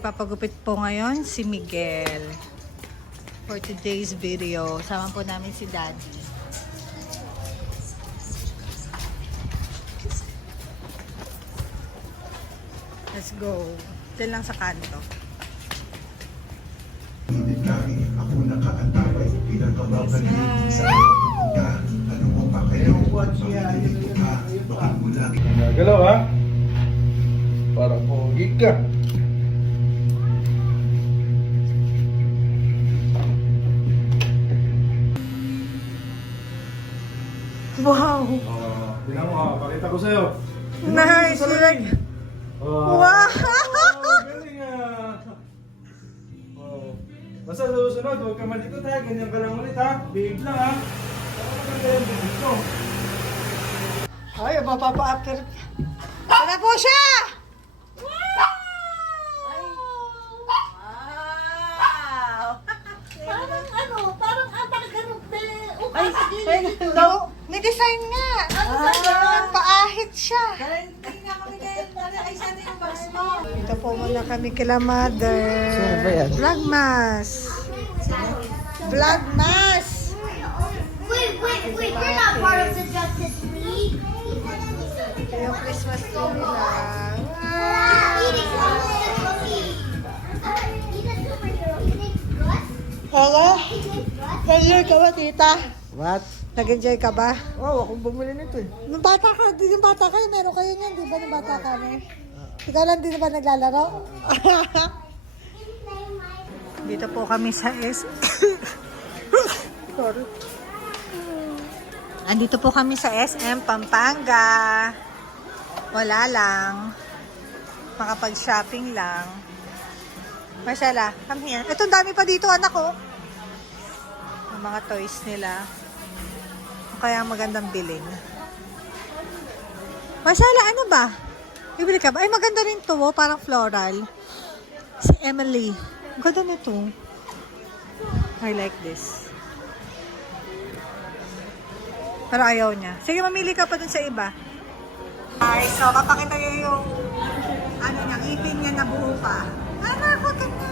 magpapagupit po ngayon si Miguel for today's video. Sama po namin si Daddy. Let's go. Ito lang sa kanto. Ako nakakataway, pinagkababalik sa pagpunta. Ano mo pa kayo? Makinig ka, bakit mo lang. Galaw ha? Para pogi ka. Wow! Tingnan mo ha, pakita ko sa'yo. Nice! Wow! Galing ah! Oh. Basta sa susunod, huwag ka malikot ha. Ganyan ka lang ulit ha. Big lang ha. Saka maganda yung bibig ko. Ay, mapapa-after. Ito na po siya! Wow! Parang ano, parang atak ganun pe. Ay, no, may design nga. Nagpaahit siya. Dito po muna kami kila Mother. Vlogmas. Vlogmas. Wait, you're not part of the Justice League. Ito yung Christmas tree nila. Eating all the cookies. He's a superhero. His name's Gus. Hello? His name's Gus. Nag-enjoy ka ba, tita? What? Nag-enjoy ka ba? Wow, akong bumili nito eh. Nung bata ka, meron kayo niyan, di ba? Nung bata ka, ikaw lang din ba naglalaro? Dito po kami sa Sorry. Andito po kami sa SM Pampanga. Wala lang. Makapag-shopping lang. Marcela, come here. Ito, dami pa dito, anak ko. Ang mga toys nila. Kaya magandang bilhin. Marcela, ano ba? Bibili ka ba? Ay, maganda rin to, oh, parang floral. Si Emily. Ang ganda nito. I like this. Pero ayaw niya. Sige, mamili ka pa dun sa iba. Ay, so, papakita niyo yung ano niya, ipin niya na buo pa. Anak, huwag ka na.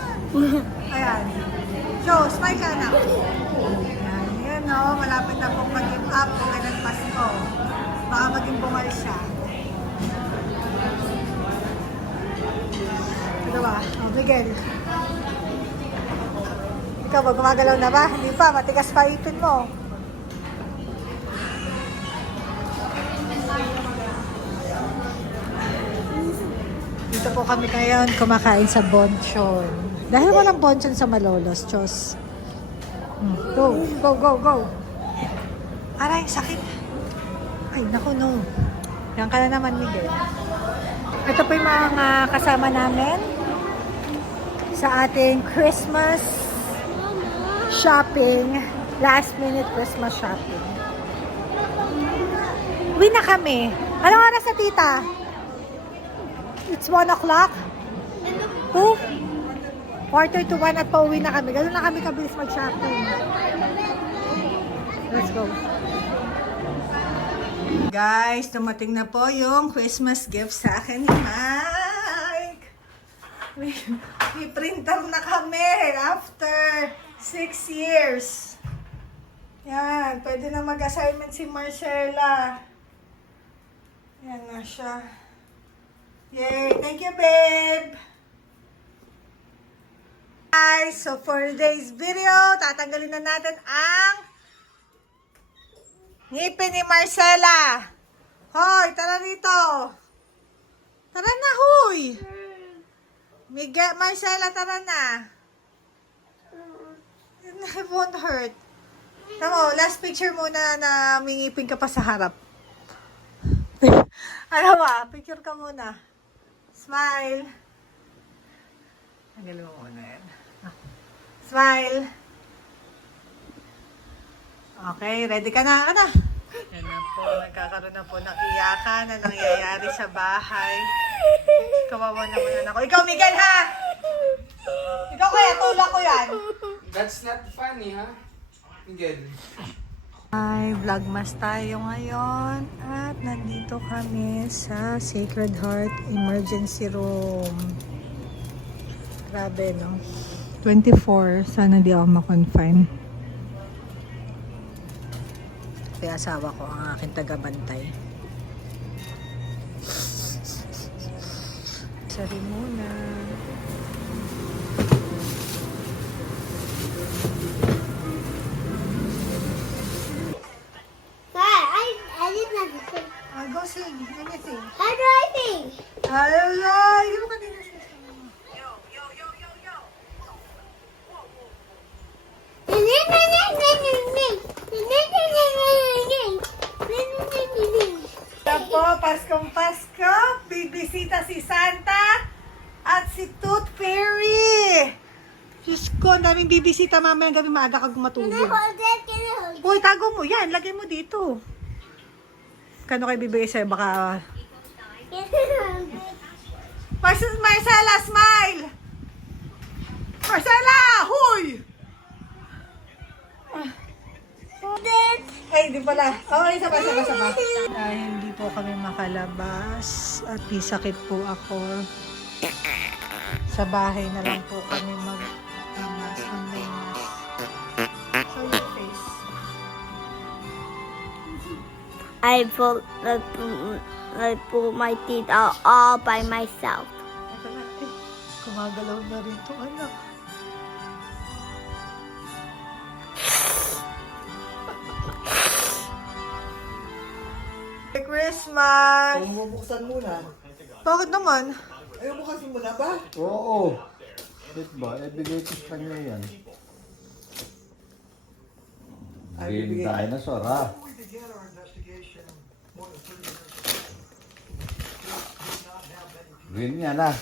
Ayan. So, smile ka na. Ayan, yun o. Malapit na pong mag-give up kung kailan Pasko. Baka maging bungal siya. Ito ba? Oh, Miguel. Ikaw ba, gumagalaw na ba? Hindi pa, matigas pa ipin mo. Dito po kami ngayon kumakain sa Bonchon. Dahil walang Bonchon sa Malolos, Diyos. Go, go, go, go. Aray, sakit. Ay, naku, no. Yan ka na naman, Miguel. Ito po yung mga kasama namin sa ating Christmas shopping. Last minute Christmas shopping. Uwi na kami. Anong oras na, tita? It's 1 o'clock. 1:45 at pauwi na kami. Ganun na kami kabilis mag-shopping. Let's go. Guys, dumating na po yung Christmas gift sa akin ni Mike. May printer na kami after 6 years. Yan, pwede na mag-assignment si Marcela. Yan na siya. Yay! Thank you, babe! Guys, so for today's video, tatanggalin na natin ang ngipin ni Marcela. Hoy, tara rito. Tara na, huy! Miguel, Marcela, tara na. It won't hurt. Tama, last picture muna na may ngipin ka pa sa harap. Ano ba? Picture ka muna. Smile. Tanggalin mo muna yan. Smile. Okay, ready ka na? Ano? Yan na po, nagkakaroon na po ng iyakan na nangyayari sa bahay. Kawawa naman ako. Ikaw, Miguel, ha? Ikaw kaya, tulak ko yan. That's not funny, ha? Miguel. Ay, vlogmas tayo ngayon at nandito kami sa Sacred Heart Emergency Room. Grabe, no? 24. Sana di ako ma-confine. Kaya asawa ko ang aking tagabantay. Sari muna. I did not sing. Go sing. Anything. How do I sing? Alala! Hindi mo kanina sa po, Paskong Pasko, bibisita si Santa at si Tooth Fairy. Diyos ko, ang daming bibisita mamaya gabi maaga ka Can I gumatulog. hold it? Can I hold it? Uy, tago mo yan. Lagay mo dito. Kano kayo bibigay sa'yo? Baka... Can I hold it? Marcela, smile! Marcela! Huy! Hold it. Ay, di pala. Okay, isa pa. Ay, hindi po kami makalabas. At may sakit po ako. Sa bahay na lang po kami mag-mask online mask. So, your face. I pull my teeth out all by myself. Ito na. Ay, kumagalaw na rin to, anak. Merry Christmas! Bubuksan muna. Bakit naman? Ay, bukasin mo na ba? Oo. Bakit ba? Ibigay ko sa kanya yan. Ay, Green bibigay. dinosaur, ha? Green yan, ha?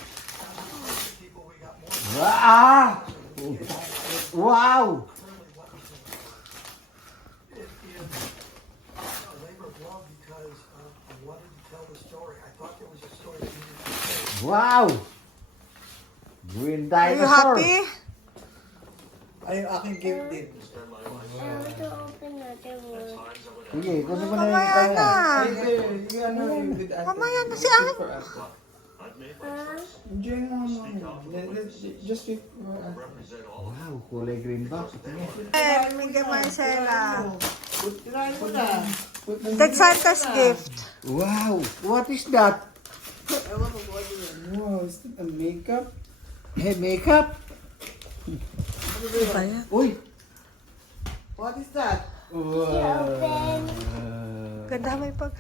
Ah! Wow! Wow! Green Are you dinosaur. happy? Ay, yung aking gift din. I want to open another one. Sige, kunin mo na yung Mamaya kanya. na. Mamaya Mamaya na si Ang. Enjoy nga mo. Just pick. Wow, kulay green ba? Tingin. Miguel Marcela. Tirahin mo na. That's Santa's gift. Wow! What is that? Ewan ko kung ano yun. Wow, is that a makeup? Hey, makeup? Ano ba yan? Uy! What is that? Open. Ganda may pag...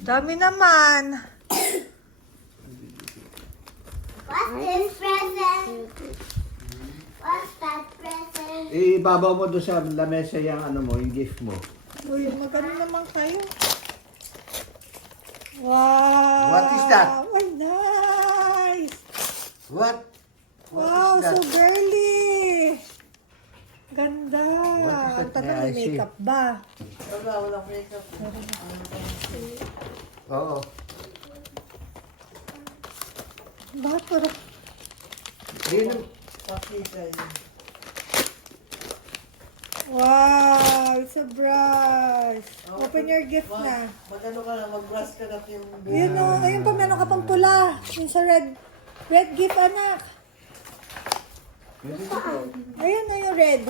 Dami naman. What's this present? What's that present? Ibabaw mo doon sa lamesa yung ano mo, yung gift mo. Uy, magano naman kayo. Wow! What is that? Ay, nice! What? What Wow, is that? so girly! Ganda! What is that? Tanong Yeah, may I see. makeup ba? Wala, walang makeup. Oo. Bakit parang... Yun, Pakita yun. Wow! It's a brush! Open your gift na. Mag-ano ka na, mag-brush ka na yung... Yun o, ayun pa, meron ka pang pula. Yung sa red. Red gift, anak. Ayun na yung red.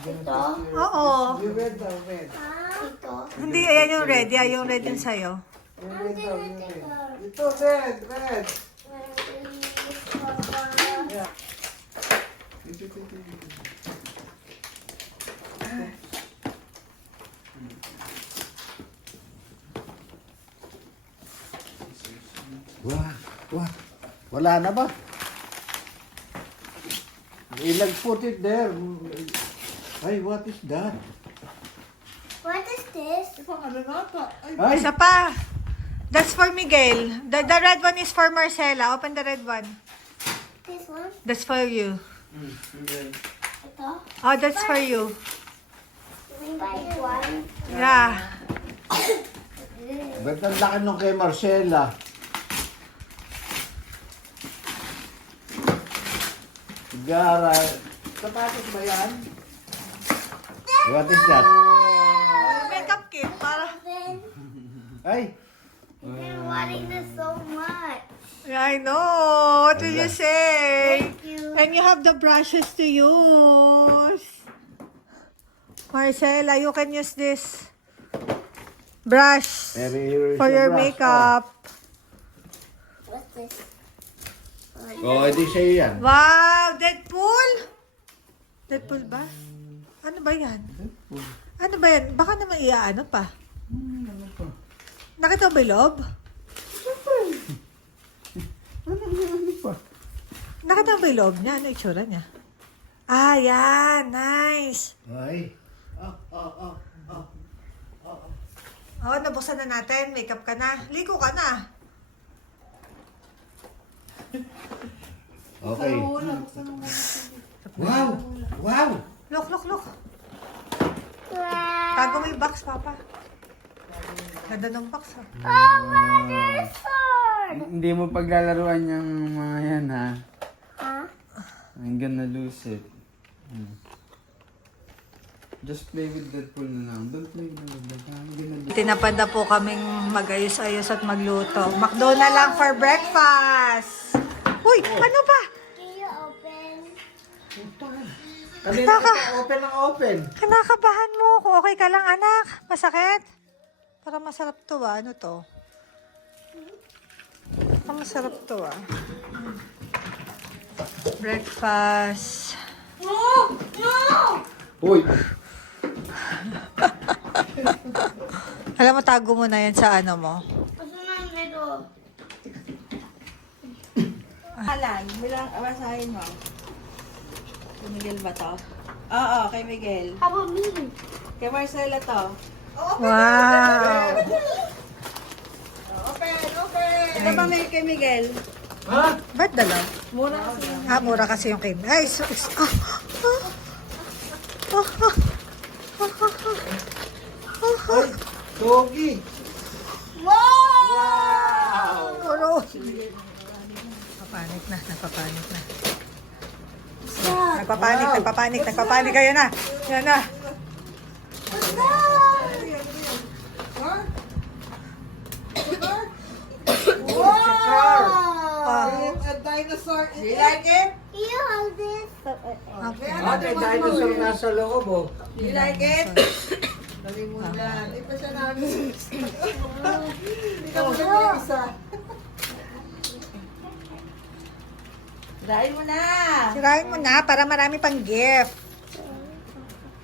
Ito? Oo. Yung red daw, red. Ito? Hindi, ayan yung red. Yeah, yung red yung sa'yo. Yung red daw, yung red. Ito, red, red. Yeah. What? Wala na ba? Ilag put it there. Ay, what is that? What is this? Pang ano nata? Ay, Ay! Isa pa. That's for Miguel. The red one is for Marcela. Open the red one. This one? That's for you. Ito? Oh, that's for you. White one? Yeah. Ba't ang laki nung kay Marcela? Sigara. sapatos ba yan? What is that? Makeup kit. Para... Ay! I've been wanting this so much. I know. What will you say? Thank you. And you have the brushes to use. Marcela, you can use this brush Here is for the your brush. makeup. What's this? Oh, edi sa'yo yan. Wow! Deadpool? Deadpool ba? Ano ba yan? Ano ba yan? Baka naman iaano pa. Ano pa? Nakita mo ba yung loob? Ano pa? Nakita mo ba yung loob niya? Ano yung itsura niya? Ah, yan. Nice. Ay. Oh, nabuksan na natin. Makeup ka na. Ligo ka na. Okay. Wow! Wow! Look, look, look. Tago mo yung box, Papa. Ganda ng box, ha? Hindi mo paglalaruan yung mga yan, ha? Huh? I'm gonna lose it. Just play with Deadpool na lang. Don't play with Deadpool. I'm gonna lose it. Tinapad na po kaming mag-ayos-ayos at magluto. McDo na lang for breakfast. Uy, ano ba? Can you open? Kanina ka open ang open. Kinakabahan mo. Kung okay ka lang, anak. Masakit? Para masarap to, ah. Ano to? Para masarap to, ah. Breakfast. Uy! Alam mo, tago mo na yan sa ano mo. What's name ito? Halan, bilang awasahin mo. Kay Miguel ba to? Oo, kay Miguel. How about me? Kay Marcela to. Wow! Ito ba may kay Miguel? Ba't dalaw? Mura kasi. Ah, mura kasi yung kim. Ay, Togi! Puro. Napapanik na. Nagpapanik. Ayan na. Yan na. A dinosaur Do you like it? Can you hold this? Okay. Ate, dinosaur nasa loob oh. Do you like it? Nalimutan. Ipa siya namin. Hindi ka maganda isa. Dahil mo na. Sirahin mo na para marami pang gift.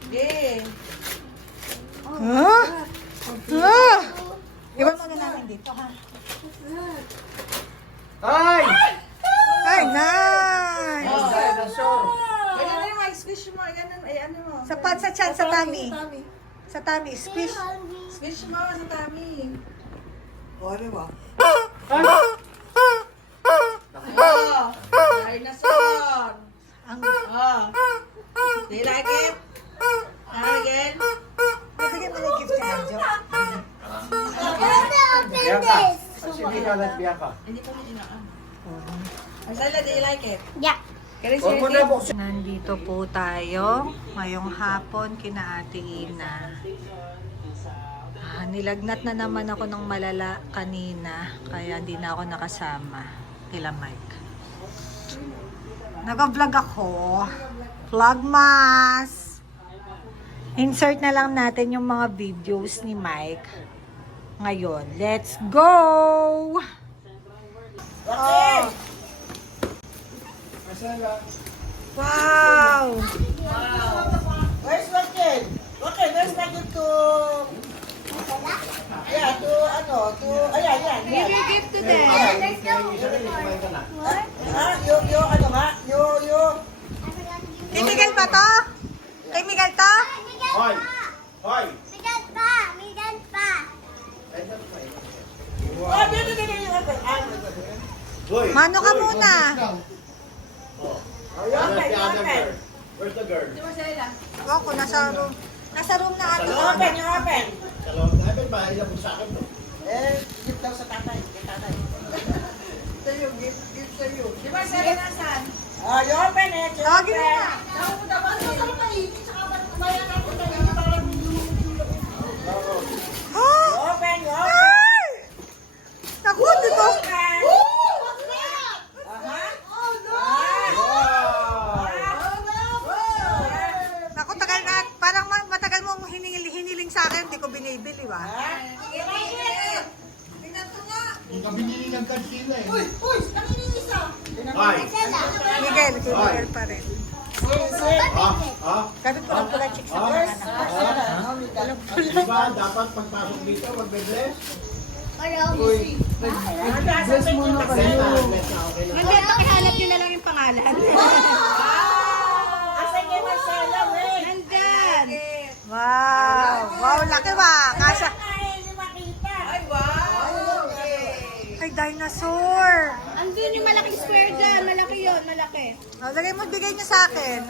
Okay. Huh? Huh? Iwan muna namin dito, ha? Ay! Ay, nice! Dinosaur! Pwede na yung squish mo. Ganun, ay ano mo. Sa chan, sa tummy. Sa tummy, squish. Squish mo sa tummy. O, ano ba? Oh, dinosaur. Ang, Oh. Do you like it? Miguel? bigyan mo na yung gift ka, Jo. How to open this? Sige ka, nagbiya ka. Hindi pa rin inaan. Marcela, do you like it? Yeah. Can I Huwag see mo your na gift? buksan. Nandito po tayo ngayong hapon kina Ate Ina. Nilagnat na naman ako ng malala kanina kaya hindi na ako nakasama kila Mike. Nag-vlog ako. Vlogmas! Insert na lang natin yung mga videos ni Mike. Ngayon, let's go! Oh. Wow! Where's Rocket? Rocket, where's Rocket to... Yeah, to ano, to... Ayan, yan. Give your gift to them. There's no What? Ha? Yung ano nga? Yung... Kay Miguel ba to? Kay Miguel to? Hoy! Hoy! Miguel pa! Miguel pa! Oh, dito. Hoy! Mano ka muna. Where's the girl? Si Marcela. Ako, nasa room. Nasa room na ata. Open, yung open. Dalawang tabi ba? Ilang mo sa akin to? Eh, gift daw sa tatay. Kay tatay. Sa'yo, gift sa'yo. Si Marcela nasan? Ah, yung open eh. Yung Tawagin mo open. na. Yung open, yung open. Ay! Naku, di ba? Open. bibili ba? Tingnan ko nga. Kabinili ng kansila eh. Uy! Nanginig isa! Miguel, kay Miguel pa rin. Kapit ko lang pula chicks sa mga anak. Diba, dapat pagpasok dito, mag-bless? Bless muna kayo. Nandito, pakihanap nyo na lang yung pangalan. Asa kay Marcelo, eh? Nandyan! Wow! Wow, laki ba? Kasha. Ay, wow! Ay, dinosaur! Andun yung malaking square dyan. Malaki yun, malaki. Oh, lagay mo, bigay niyo sa akin.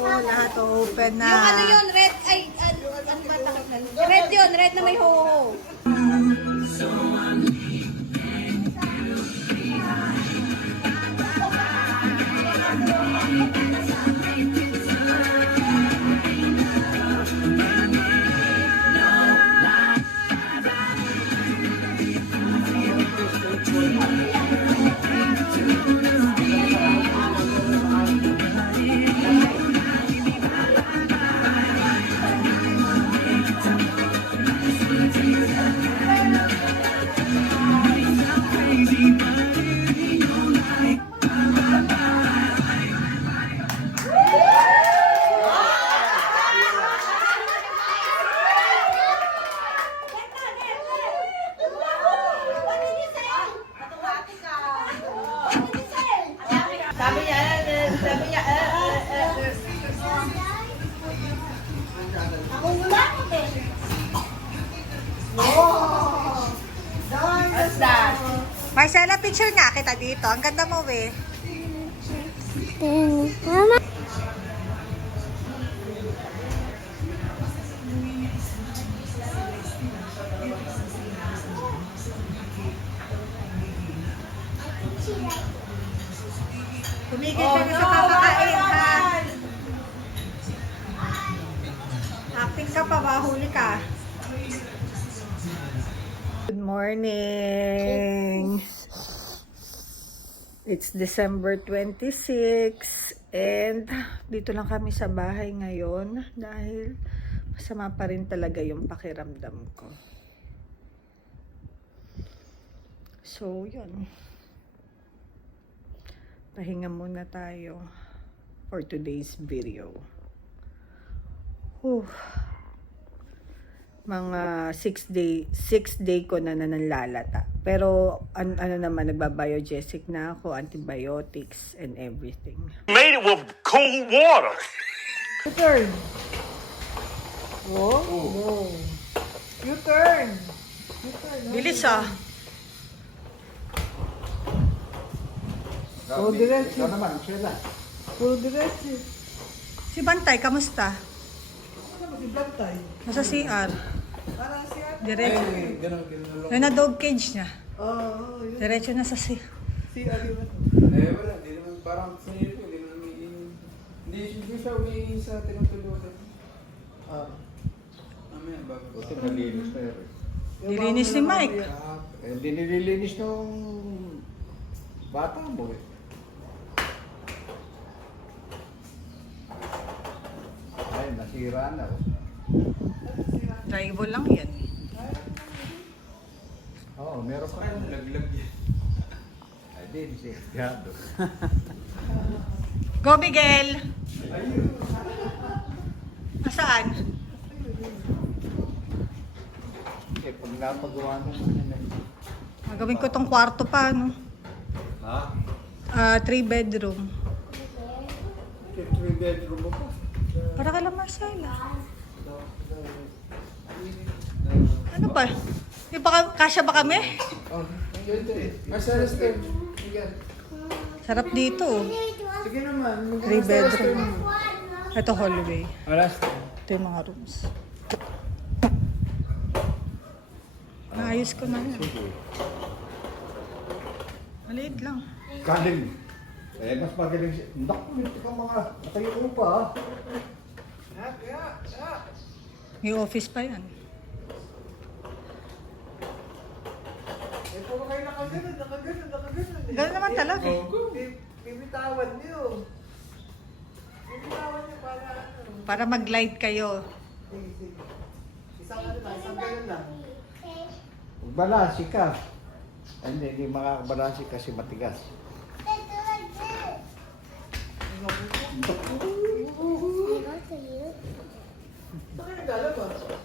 Oh, lahat open na. Yung ano yun, red, ay, ano ba takot na? Red yun, red na may ho-ho. What's that? Marcela, picture nga kita dito. Ang ganda mo, eh. Tumigil ka na sa papakain, ha? Acting ka pa, mahuli ka. Good morning! It's December 26 and dito lang kami sa bahay ngayon dahil masama pa rin talaga yung pakiramdam ko. So, yun. Pahinga muna tayo for today's video. Whew. Mga 6 day ko na nanlalata. Pero ano naman, nagbabiogesic na ako, antibiotics and everything. Made it with cold water. U-turn. Whoa. Whoa. U-turn. Bilis ah. Puro diretso. Ikaw naman, Sheila. Puro diretso. Si Bantay, kamusta? Si Bantay. Nasa CR. Parang siya. Diretso. Ay, ganun. Yan na dog cage niya. Oo, yun. Diretso na sa CR. Si Ariwa. Eh, wala. Hindi naman parang sinili ko. Hindi naman hindi siya umiingin sa tinutulutan. Mamaya, bago. Buti nalinis na yun. Nilinis ni Mike. Eh, hindi nililinis nung bata mo eh. Ay, nasira na. Drywall lang yan. Oo, meron pa. Parang laglag yan. Ay, di, sigurado. Go, Miguel! Nasaan? Eh, pag napagawa mo na. Magawin ko tong kwarto pa, no? Ha? 3 bedroom. 3 bedroom mo pa. Para ka lang, Marcela. Ano ba? Di ba kasya ba kami? Oh, yun to eh. Marcelo Stern. Miguel. Sarap dito. Oh. Sige naman. 3 bedroom. Ito hallway. Alas. Ito yung mga rooms. Naayos ko na yan. Maliit lang. Galing. Eh, mas magaling siya. Naku, hindi ka mga natayo ko pa ha. May office pa yan. Eh, puro kayo nakaganon. Ganun naman talaga. Bibitawan niyo. Bibitawan niyo para ano. Para mag-glide kayo. Isang ano lang, isang ganun lang. Magbalasi ka. Ay, hindi makakabalasi kasi matigas.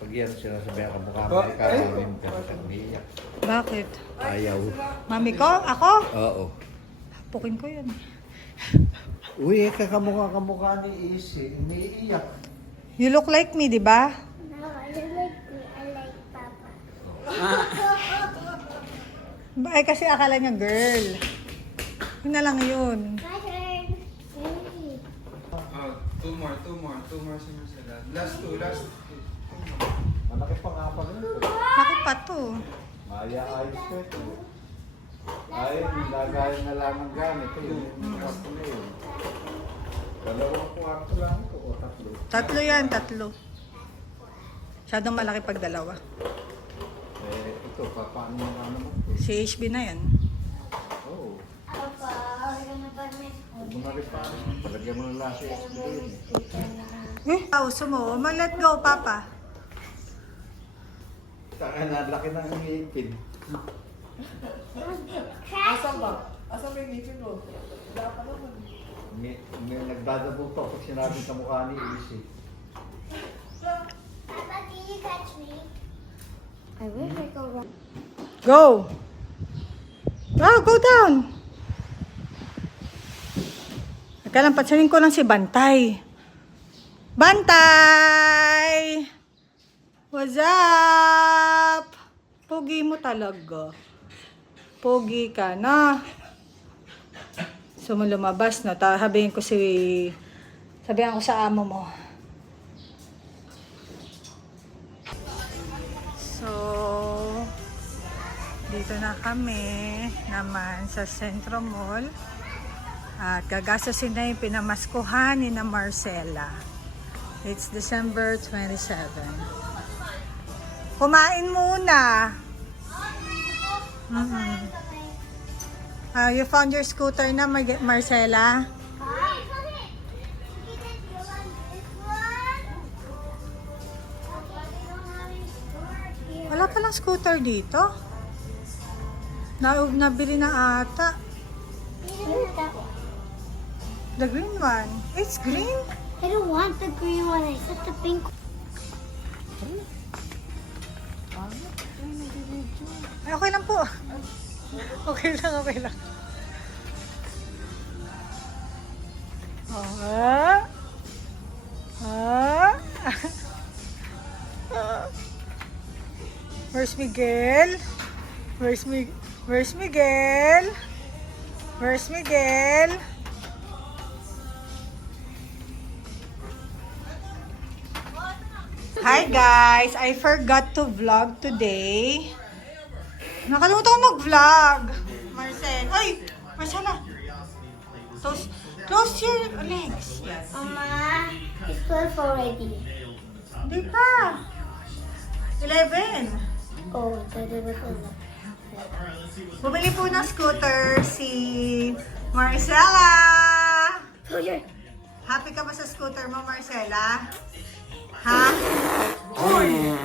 Pag yan sinasabihan ka mukha mo, ikaw kasi umiiyak. Bakit? Ayaw. Mami ko? Ako? Oo. Pukin ko yun. Uy, kakamukha ni Isi, umiiyak. You look like me, di ba? No, I don't like me. I like Papa. Ay, kasi akala niya girl. Yun na lang yun. My turn. Yay. Two more si Marcela. Last two. Malaki pa nga pa rin. Bakit pa to? Maya ayos ko ito. Ay, nilagay na lang ng gamit. Yung kwarto na yun. Dalawang kwarto lang ito o tatlo. Tatlo yan, tatlo. Masyadong malaki pag dalawa. Eh, ito, paano mo naman ito? Si HB na yan. Oo. Papa, we're gonna buy my Huwag mo na rin pa. Palagyan mo na lang si SB yun eh. Gusto mo? Let go, Papa. Taka na, laki ng ngipin. Asan ba? Asan ba yung ngipin mo? Wala pa naman. May nagdadabog pa pag sinabi sa mukha ni Isi. Papa, can you catch me? I wish I could run. Go! Go down! Teka lang, pansinin ko lang si Bantay. Bantay! What's up? Pogi mo talaga. Pogi ka na. So, mo lumabas, no? Sabihin ko sa amo mo. So, dito na kami naman sa Centro Mall. At gagastusin na yung pinamaskuhan ni na Marcela. It's December 27. Kumain muna. You found your scooter na, Marcela? Wala palang scooter dito. Nabili na ata. The green one. It's green? I don't want the green one. I said the pink one. Ay, okay lang po. Okay lang. Where's Miguel? Where's Miguel? Where's Miguel? Hi guys! I forgot to vlog today. Nakalimutan ko mag-vlog. Marcel. Ay! Marcela! Close your legs. Yes. Mama, it's 12 already. Hindi pa. 11. Oh, so there was a Bumili po ng scooter si Marcela. Happy ka ba sa scooter mo, Marcela? Ha? Uy!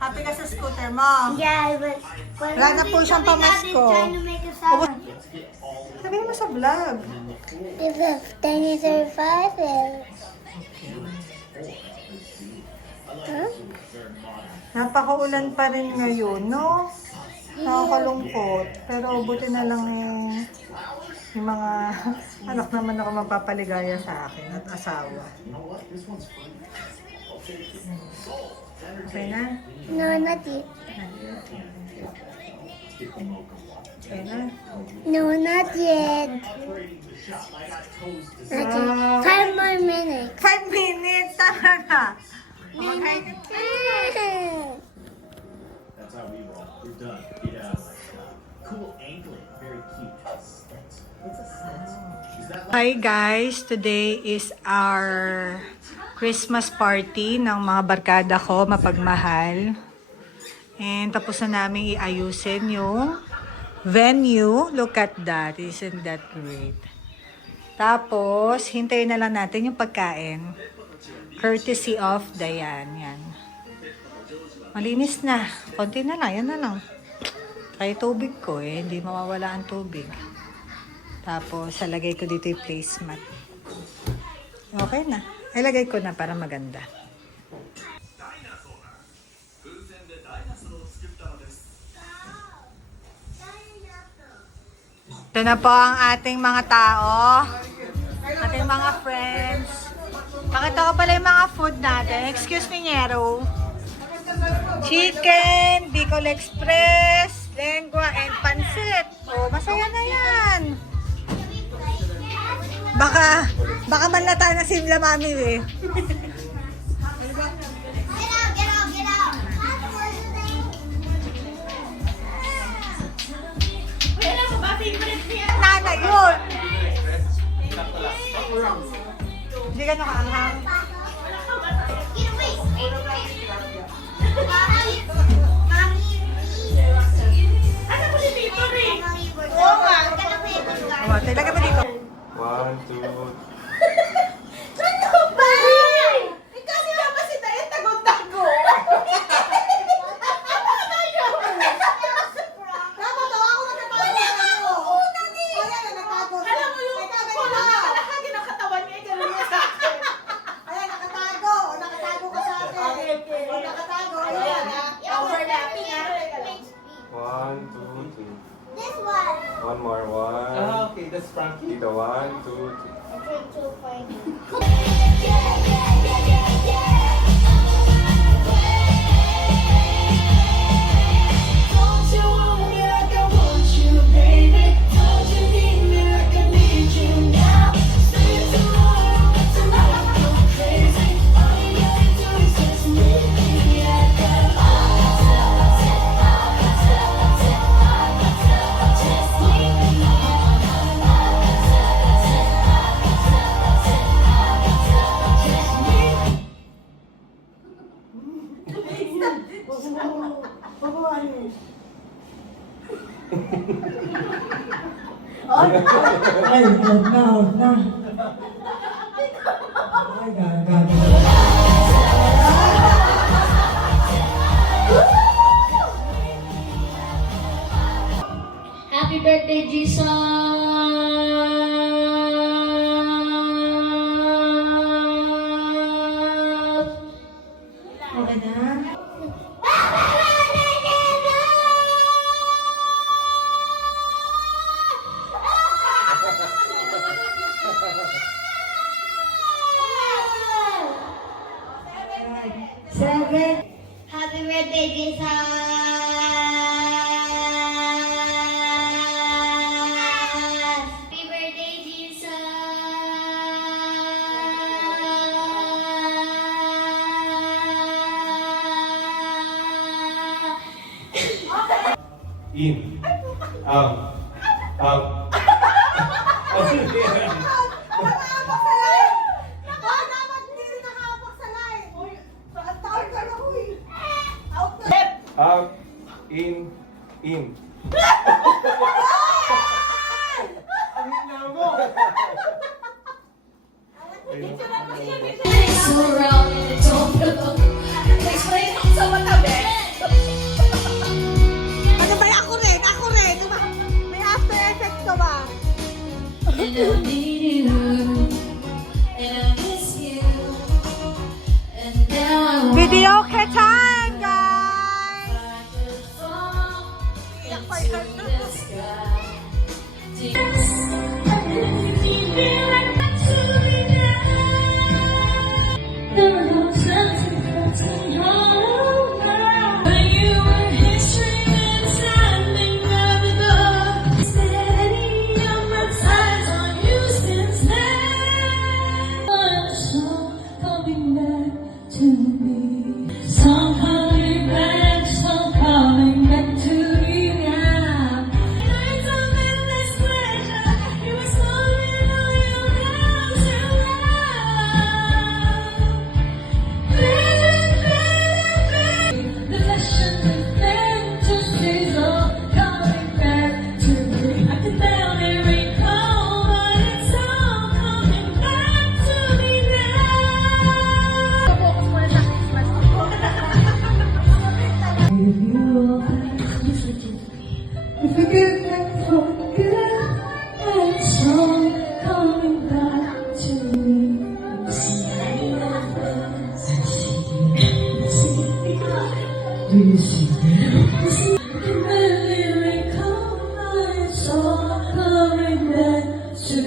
Happy ka sa scooter mo? Yeah, but Wala na po siyang pamasko. trying to make a sound. Sabihin mo sa vlog. This is 10:35. Huh? Napakaulan pa rin ngayon, no? Nakakalungkot. Pero buti na lang yung mga anak naman ako mapapaligaya sa akin at asawa. Okay na? No, not yet. Okay na? No, not yet. Not yet. 5 more minutes. 5 minutes! Tama na! Okay. That's how we roll. We're done. Get out. Cool anklet. Very cute. Hi guys! Today is our Christmas party ng mga barkada ko, mapagmahal. And tapos na namin iayusin yung venue. Look at that. Isn't that great? Tapos, hintayin na lang natin yung pagkain. Courtesy of Dayan. Yan. Malinis na. Konti na lang. Yan na lang. Kaya tubig ko eh. Hindi mawawala ang tubig. Tapos, salagay ko dito yung placemat. Okay na. Ilagay ko na para maganda. Ito na po ang ating mga tao. Ating mga friends. Pakita ko pala yung mga food natin. Excuse me, Nyero. Chicken, Bicol Express, lengua, and pansit. Oh, masaya na yan. Baka manlata na simla mami eh. Get out. Nana yun. Hindi ka nakaanghang. Get away. Oo nga. Oh, talaga ba dito? 1, 2, Kasi dapat si Dayan tago-tago. Dapat daw ako nagkatago. Alam mo yung kalahagi ng katawan niya, gano'n niya sa akin. Ayan, nakatago. Nakatago ka sa akin. Okay. O, nakatago. Ayan, Ayan. overlapping ha. 1, 2, 3. This one. One more, 1. Okay, that's Frankie. Dito, 1, 2, 3. Okay, 2 point. Happy birthday, Jesus! Okay na? Happy birthday, Jesus! Happy birthday, Jesus! In. Out. Out. Nakahapak sa line. Dapat hindi rin nakahapak sa line. Uy, taon ka na, uy. Out na. Out. In. In. Ang hina mo. Sa matabi. Ano ba? Ako rin. Diba? May after effects ka ba? Video ka time, guys! Steady on my ties on you.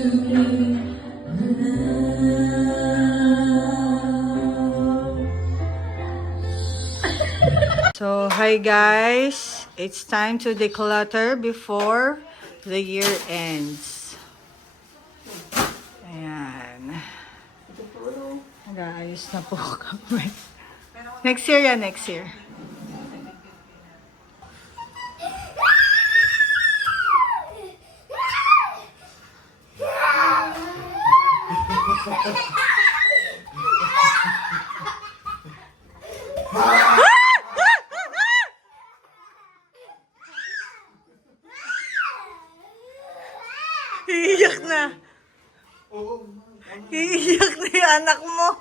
So, hi guys. It's time to declutter before the year ends. Ayan. Nag-aayos na po kami. Next year yan, next year. Iiyak na. Iiyak na yung anak mo.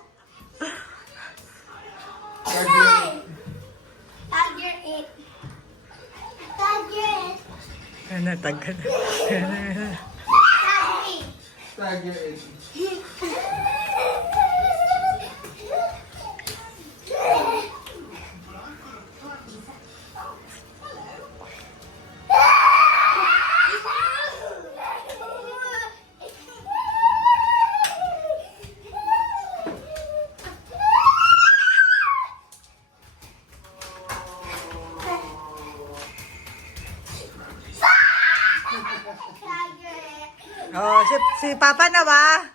Tiger it. Tiger it. Ano, tagal. Tiger it. Tiger egg. Oh, si Papa na ba?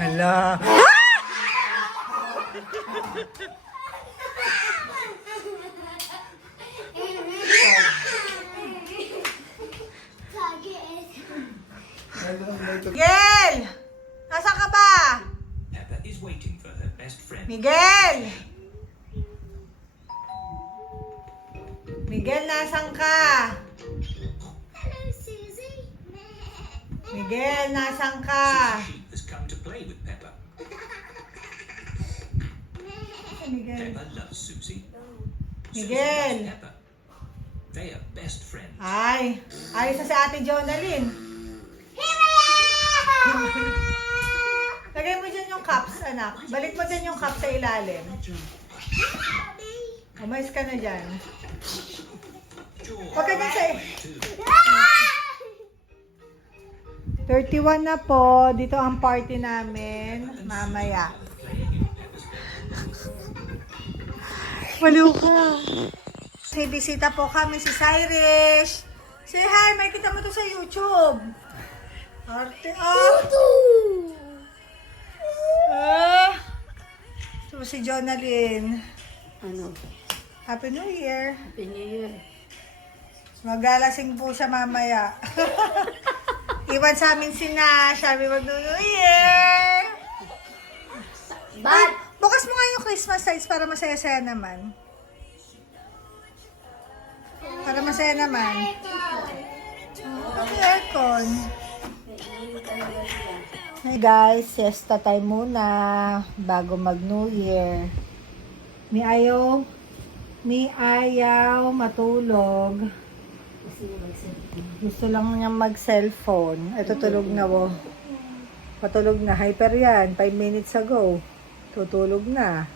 Hala. Miguel! Nasaan ka ba? Peppa is waiting for her best friend. Miguel! Miguel, nasaan ka? Hello, Susie. Miguel, nasaan ka? She has come to play with Peppa. Miguel. Peppa loves Susie. Miguel. Susie loves Peppa. They are best friends. Ay, ayos na si Ate Jonalyn. Lagay mo dyan yung cups, anak. Balik mo dyan yung cups sa ilalim. Umayos ka na dyan. Huwag ka dyan sa... 31 na po. Dito ang party namin. Mamaya. Maliw ka. May bisita po kami si Cyrus. Say hi, may kita mo to sa YouTube. Arte ito si Jonalyn. Ano? Happy New Year. Happy New Year. Maglalasing po siya mamaya. Iwan sa amin si Nash. Happy New Year. Ay, bukas mo nga yung Christmas lights para masaya-saya naman. Para masaya naman. Ang aircon. Hey guys, siesta time muna bago mag New Year. May ayaw matulog. Gusto lang niya mag-cellphone. Ito tulog na wo. Patulog na. Hyper yan. 5 minutes ago. Tutulog na.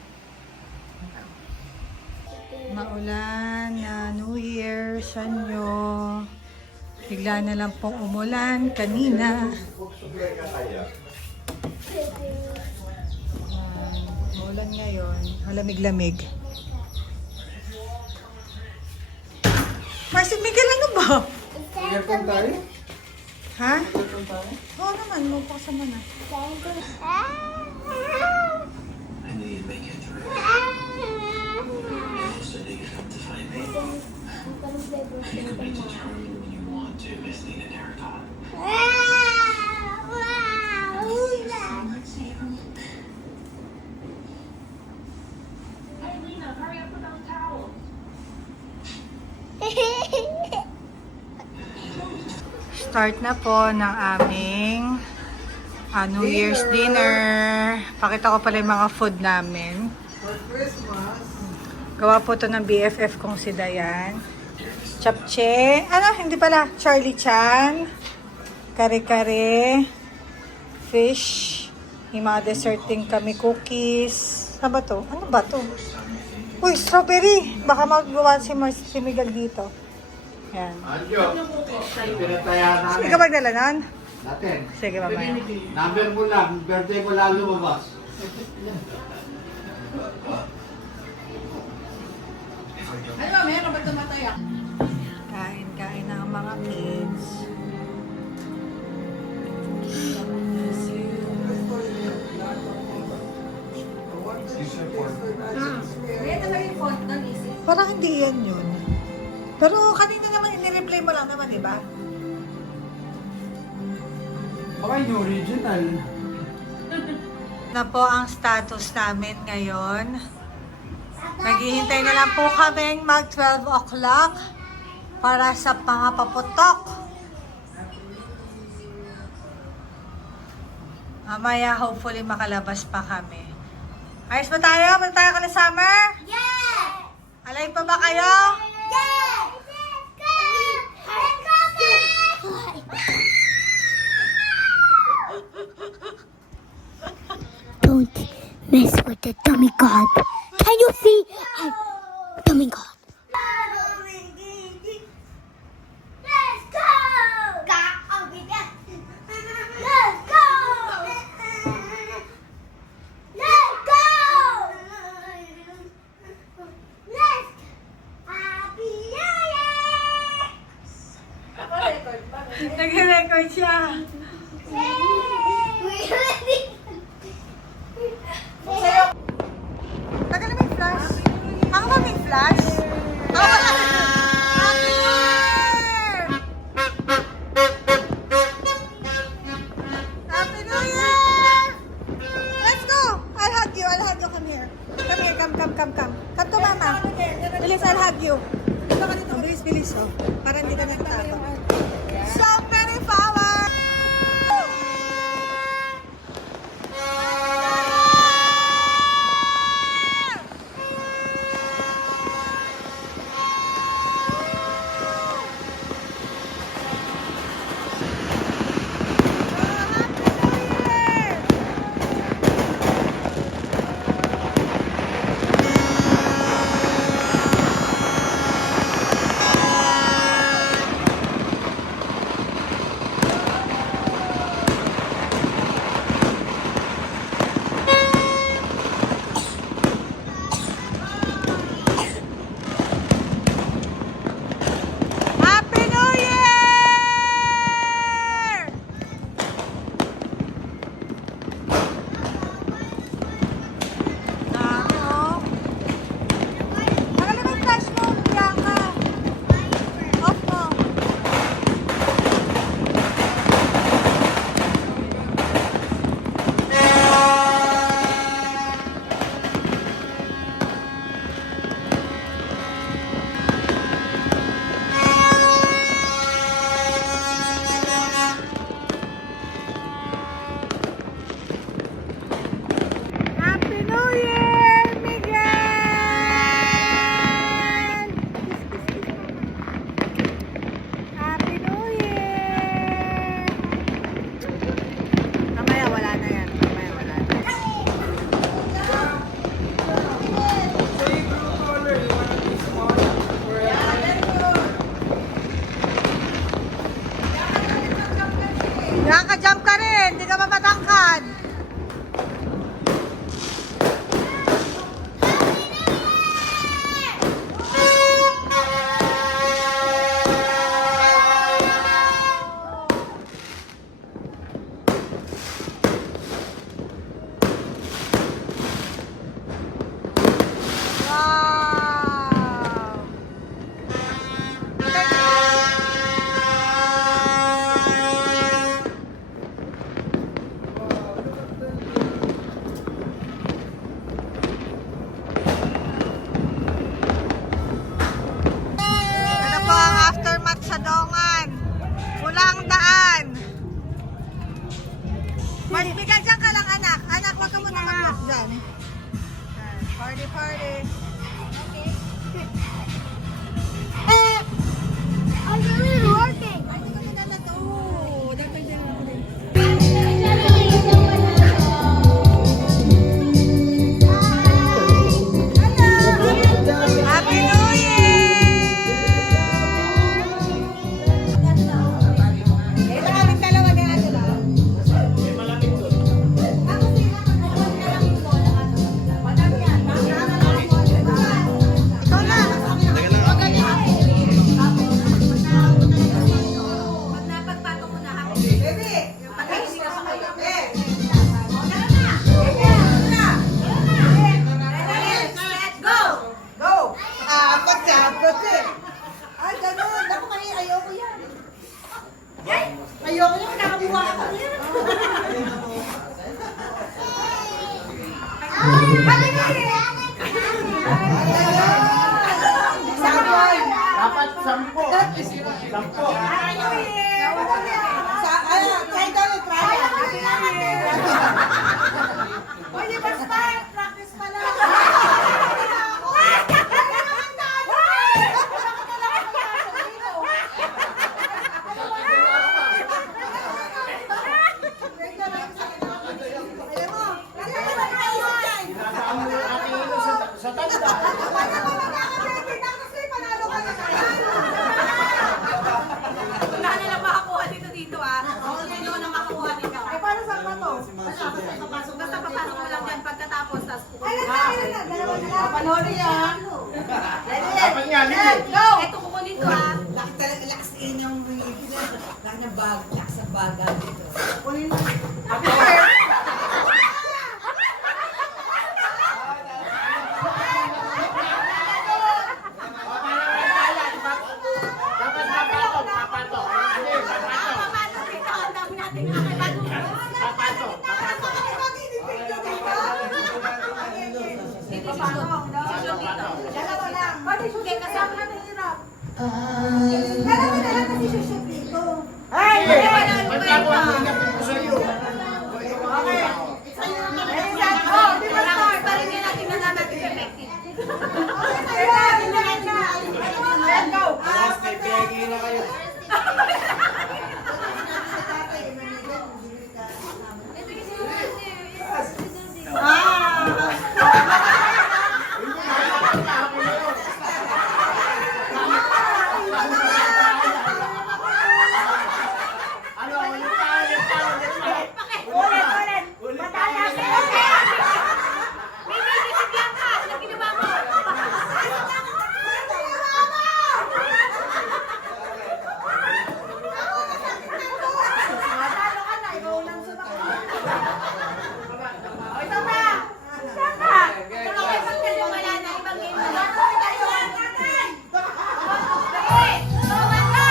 Maulan na New Year sa inyo. Bigla na lang pong umulan kanina. Umulan ngayon. Malamig-lamig. Marcy, Miguel, ano ba? Aircon tayo? Ha? Aircon tayo? Oo naman, mupaksa mo na. I knew you'd make it through. So they could come to find me. You can be determined when you want to, Miss Nina Terracotta. Start na po ng aming New Year's dinner. Pakita ko pala yung mga food namin. For Christmas. Gawa po to ng BFF kong si Dayan. Chapche. Ano? Hindi pala. Charlie Chan. Kare-kare. Fish. May mga dessert din kami. Cookies. Ano ba to? Ano ba to? Uy, strawberry! Baka magawa si Miguel dito. Yan. Anjo, pinatayan namin. Ikaw magdala nun? Natin. Sige, mamaya. Number mo lang, birthday mo lang lumabas. Ano ba, meron ba tumatay ako? Kain na ang mga kids. Kaya naman yung font ng isip. Parang hindi yan yun. Pero kanina naman, inireply mo lang naman, di ba? Baka yung original. Na po ang status namin ngayon. Naghihintay na lang po kaming mag 12 o'clock para sa mga paputok. Mamaya, hopefully, makalabas pa kami. Ayos ba tayo? Punta tayo kala Summer? Yeah! Alay pa ba kayo? Yeah! Don't mess with the dummy god. Can you see? Dummy god. Let's go! Let's go! Let's go! Let's Happy New Year! Nag-record siya. Tagal na may flash. Ako ba may flash? Ako ba? Happy New Year! Happy New Year! Let's go! I'll hug you. Come here. Come here. Come. Come to mama. Bilis, I'll hug you. Dito ka dito. Bilis, oh. Para hindi ka nagtago. So many flowers! Happy New Year! Dami, oh. Tagal na may flash mo, Bianca. Off mo. Happy New Year, Miguel! Happy New Year! Mamaya wala na yan. Say blue color, you want to be small? Or Nakaka-jump ka rin, hindi ka mamatangkad. Wow! Ito po ang aftermath sa Dongan. Pulang daan. Mas bigat dyan ka lang, anak. Anak, huwag ka muna mag-walk dyan. Party, party. I'm really working. Hello! panalo ka na Wala na lang makakuha dito ah. Sino na makakuha nito? Ay, para saan ba to? Basta papasok mo lang dyan pagkatapos, tapos Ay, dalawa na lang. Panoorin niya. Dapat nga, Lili. Go! Ito kukunin ko ah. Lakas yung lakas ng bag, lakas ng baga dito. Papasok dito. Ang dami natin nakakipag- Dito dalawa lang. Hindi, kasama na nahirap. Dalawa na lang kasi shoot dito. Ay! Dalawa lang. Kailangan pa rin natin na natin effective. Let's go! May isip lang ka na ginawa mo. Tulungan pag kayo wala na ibang game na lang. Dali! Tulungan ko!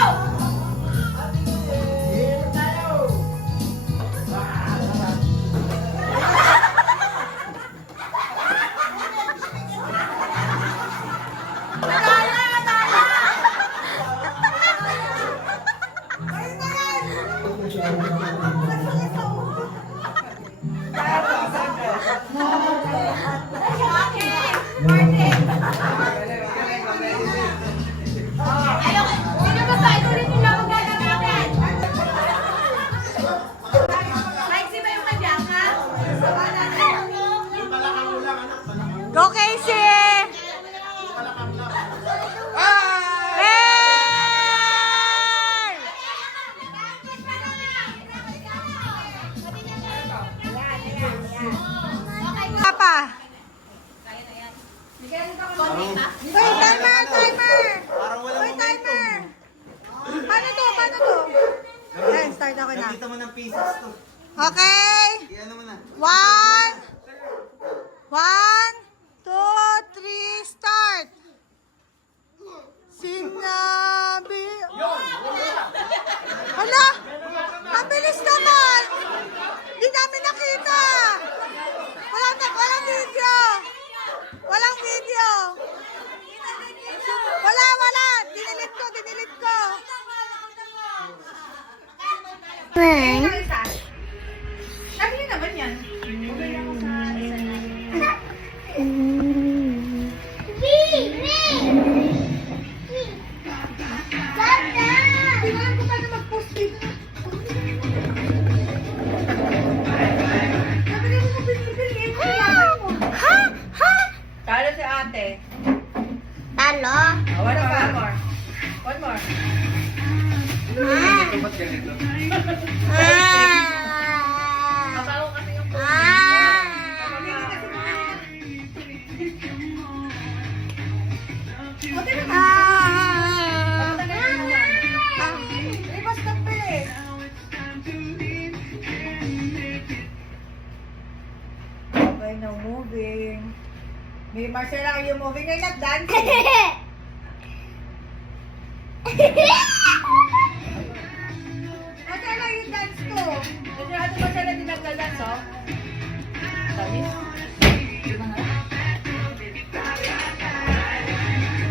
Go, Casey! Hey! Papa! Uy, timer! Timer! Uy, timer! Paano to? Paano to? Ayan, start ako na. Dito mo ng pieces to. Okay? Ano mo na? 1, 2, 3, start! Sinabi... Hala! Mabilis naman! Hindi namin nakita! Walang video! Walang video! Wala! Dinilit ko! Nabili naman yan. Talo si ate. Talo. One more. Mabaho kasi yung Okay, now moving. May Marcela, are you moving? You're not dancing. Marcela, you dance too. Kasi ano ba sila din nagdadance, oh? Sabi?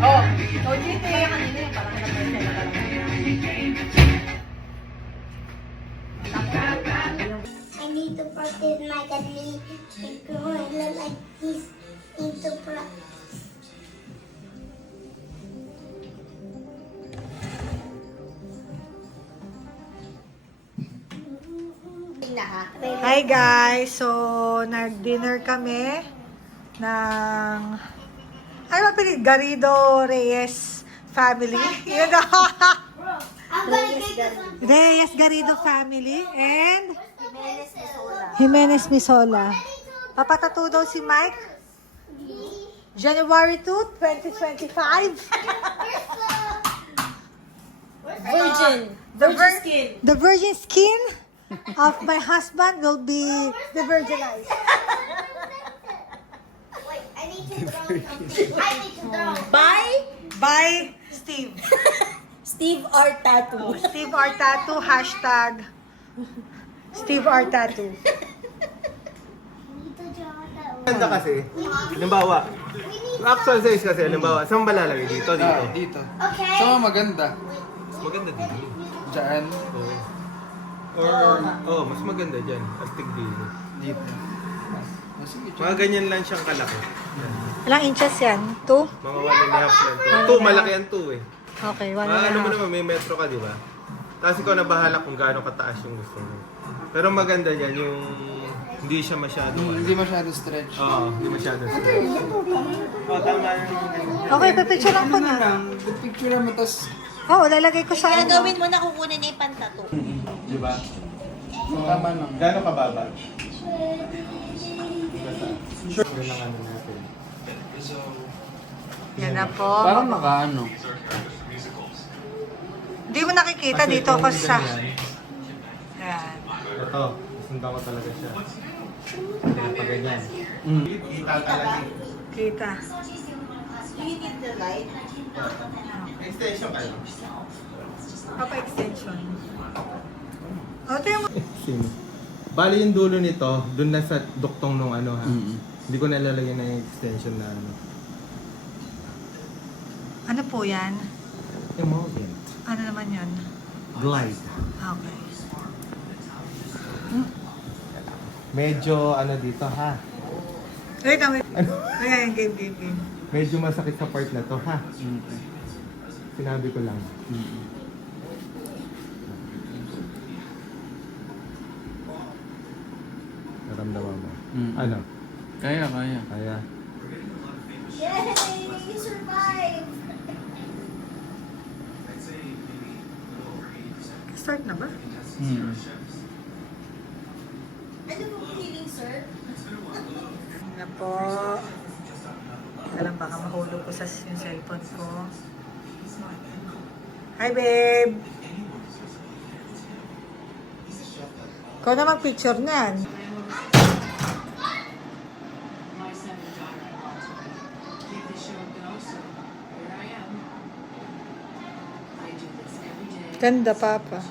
Oh, so cheating. Kanina yung parang I need to practice my candy. Like this. Need to practice. Hi guys! So, nag-dinner kami ng Ano ba pinili? Garrido Reyes family. Yun na. I'm gonna get this one. Reyes Garrido family and Jimenez Misola. Papatato daw si Mike. January 2, 2025. Virgin. Virgin skin. The virgin skin of my husband will be the virginized. Wait, I need to throw something. I need to throw. By Steve. Steve R. Tattoo. Steve R. Tattoo, hashtag Steve R. Tattoo. I need to draw that one. Ganda kasi. Halimbawa, actual size kasi, halimbawa, saan ba lalagay? Dito, dito. Dito. Okay. So, maganda. Mas maganda dito. Diyan. Oo. Or, mas maganda dyan. Astig dito. Dito. Oh, sige, Mga ganyan lang siyang kalaki. Ilang inches yan? 2? Mga 1.5 lang to. 2, malaki yan 2 eh. Okay, 1 Ano mo naman, may metro ka, di ba? Tapos ikaw na bahala kung gaano kataas yung gusto mo. Pero maganda yan yung hindi siya masyado. Hindi masyado stretch. Oo, hindi masyado straight. Oo, tama yung Okay, pipicture lang ko na. lang. Good picture mo, tapos Oo, lalagay ko sa Kaya ano. gawin mo na kukunin niya yung pantato. di ba? tama lang. Gaano kababa? Sure. Yun ang ano natin. Yan na po. Parang nakaano. Hindi mo nakikita Kasi dito kung kasi sa... ganyan, Yan. ito, sundan ko talaga siya. Kaya pa ganyan. Kita talaga. Kita. Do you need the light? Extension kayo. Papa-extension. O, ito yung... Sino? Bali yung dulo nito, dun na sa duktong nung ano ha. Hindi ko nalalagyan ng extension na ano. Ano po yan? Emollient. Ano naman yun? Glide. Okay. Medyo ano dito ha. Wait, wait. Ayan, game. Medyo masakit sa part na to ha. Sinabi ko lang. Naramdaman mo. Ano? Kaya. Kaya. Yay! You survived! Start na ba? Ano po feeling, sir? Na po. Alam, baka mahulog ko sa yung cellphone ko. Hi, babe! Ikaw na mag-picture niyan. Ganda, Papa.